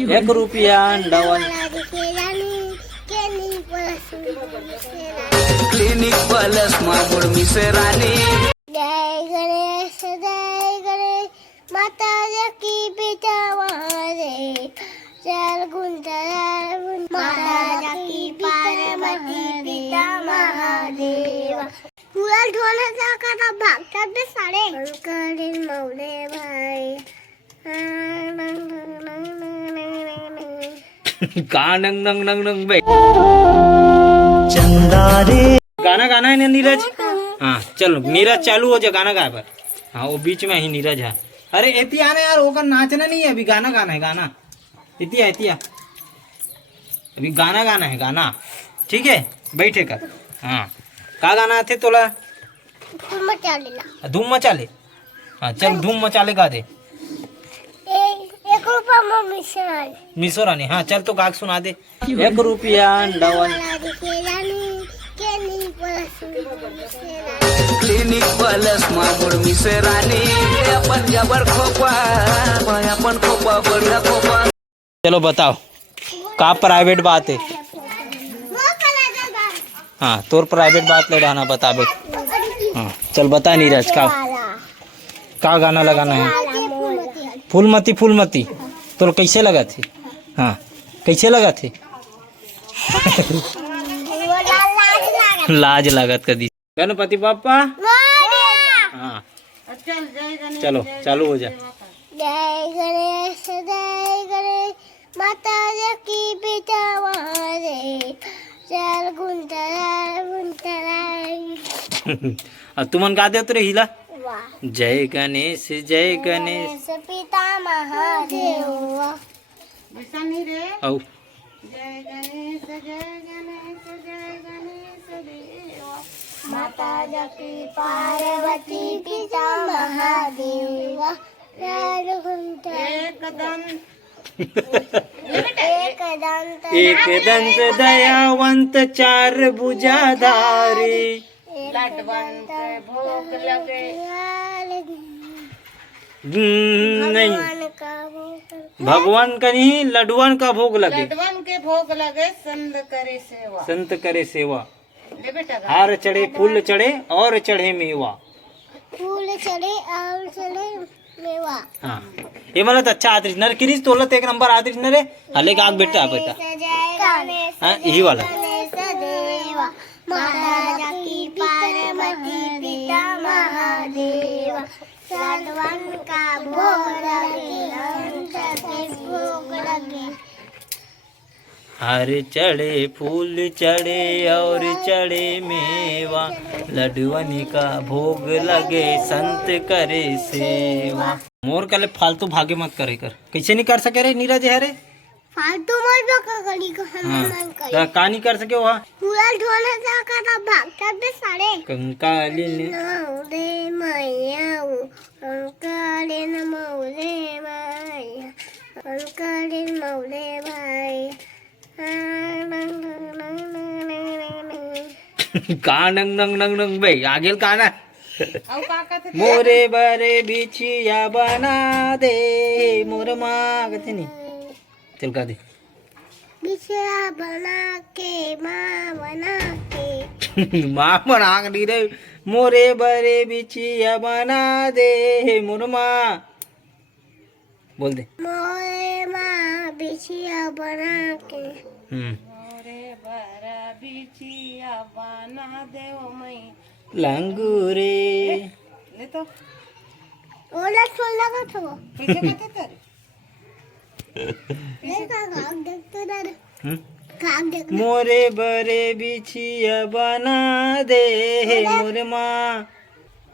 ₹1 अंडावन clinic plus मामूड मिसरानी जय गणेश माता की पिता महादेव चल गुंतरार माता की पार्वती पिता महादेव पुरा ढोलाचा का भागतात बे साडे अंकलीन मौले भाई का नंग नंग नंग नंग बे चंदा रे गाना गाना है ना नीरज। हाँ चलो नीरज चालू हो जा गाना गा पर। हाँ वो बीच में ही नीरज है। अरे इति आना यार होकर नाचना नहीं है अभी गाना गाना है गाना। इतिया अभी गाना गाना है गाना ठीक है बैठे कर। हाँ का गाना आते तोला धूम मचा ले। हाँ चल धूम मचा ले गा दे मिसोरानी। हाँ चल तो गाग सुना दे ₹1 अंडावन क्लिनिक प्लस मामूड मिसरानी अपन जबर खोपा अपन खोपा बढ़िया खोपा। चलो बताओ का प्राइवेट बात है। हाँ तोर प्राइवेट बात ले डाना बता बे। हाँ चल बता नीरज का गाना लगाना है। फूलमती तो कैसे लगा थी। हाँ कैसे लगा थी लाज लागत कदी गणपति बाप्पा। हाँ चलो चालू हो जा। जय गणेश माता की पिता महादेव चल गुंतरार अब तुमन गा दे तो रे हिला जय गणेश पिता महादेव औ जय गणेश देव माता की पार्वती पिता महादेव एक दंत दयावंत 4 भुजाधारी भोग लगे नहीं भगवान का नहीं लडुआन का भोग लगे। लडवन के भोग लगे संत करे सेवा ले बेटा गा। हार चढ़े फूल चढ़े और चढ़े मेवा। फूल चढ़े और चढ़े मेवा। हाँ ये मतलब अच्छा आदरी नर किरीस तोलत 1 नंबर आदरी न रे हले का बेटा बेटा। हाँ यही वाला देवा माता की पार्वती पिता महादेव लडवन का भोग लगे भोग लगे। हार चढ़े फूल चढ़े और चढ़े मेवा लडुअन का भोग लगे संत करे सेवा। मोर कले फालतू भागे मत करे कर कैसे नहीं कर सके रे नीरज है रे फालतू मत बका गली को हम मन कर हाँ का नहीं कर सके वहाँ पूरा ढोला जा का भागतात बे साडे कंकालीन मौले मैया कंकालीन मौले मैया कंकालीन मौले भाई का नंग नंग नंग नंग बे आगे का ना औ का कहते मोरे बरे बिछिया बना दे मोर मागते नहीं चल का दे बिछिया बना के माँ बना के माँ बना दी रे मोरे बरे बिछिया बना दे मोर माँ बोल दे मोरे माँ बिछिया बना के मोरे बरा बिछिया बना देव मई लंगूरे ले तो ओला छोला का थो पीछे कहते तेरे ये का गाग देखते डर गाग देख मोरे बरे बिछिया बना दे मोर माँ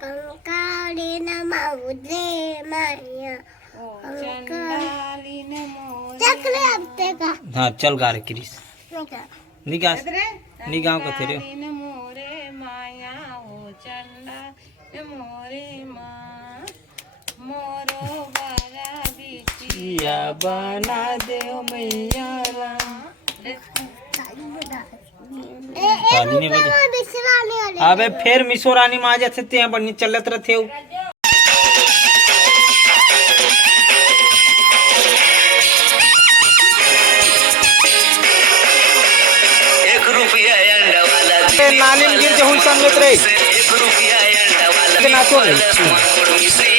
कंकाली न मौले माया चंडाली ने मोर चकले हफ्ते का हाँ चल गा रे क्रिस क्या निगाह निगाह का तेरे ने मोरे माया ओ चंडा ने मोरे माँ मोरो बरा बिछी या बना दे मैया ताली ने बजे बिसराने वाले अबे फिर मिसोरानी माँ जाते हैं बढ़नी चलत रहते हो नाली में गिर जाऊँ इंसान में रे नाचो नहीं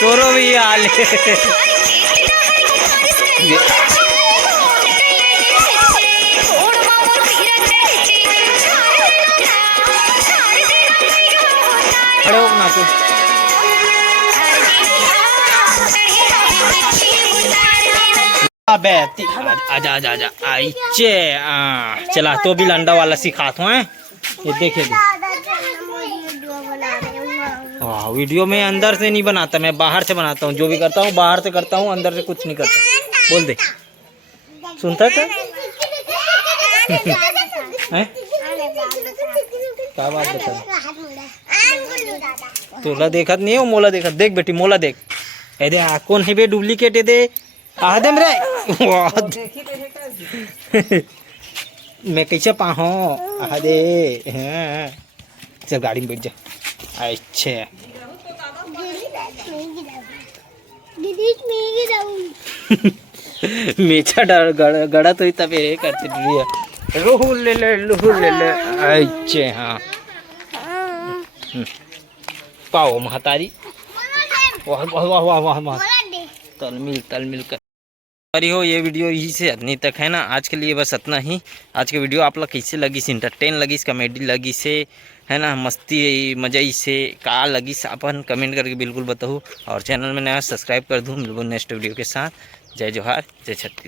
तोरो भी हाल खड़े हो नाचो अबे आजा आजा आजा आइचे चला तो भी लंडा वाला सिखाता हूँ ये देखे वीडियो में अंदर से नहीं बनाता मैं बाहर से बनाता हूँ जो भी करता हूँ बाहर से करता हूँ अंदर से कुछ नहीं करता बोल दे सुनता था क्या बात बता तोला देखत नहीं हो मोला देखत देख बेटी मोला देख ए दे कौन है बे डुप्लीकेट है दे आ दे मेरे मैं कैसे पाहूँ आ दे चल गाड़ी में बैठ जा अच्छे मेचा गड़ा तो तब ये करते रोहू ले ले अच्छे हाँ पाओ महतारी वाह वाह वाह वाह वाह वाह तल मिल कर अरे हो ये वीडियो यही से इतनी तक है ना आज के लिए बस इतना ही आज की वीडियो आप लोग कैसे लगी से इंटरटेन लगी कॉमेडी लगी से है ना मस्ती मजा से का लगी अपन कमेंट करके बिल्कुल बताओ और चैनल में नया सब्सक्राइब कर दूँ बिल्कुल नेक्स्ट वीडियो के साथ जय जोहार जय छत्तीसगढ़।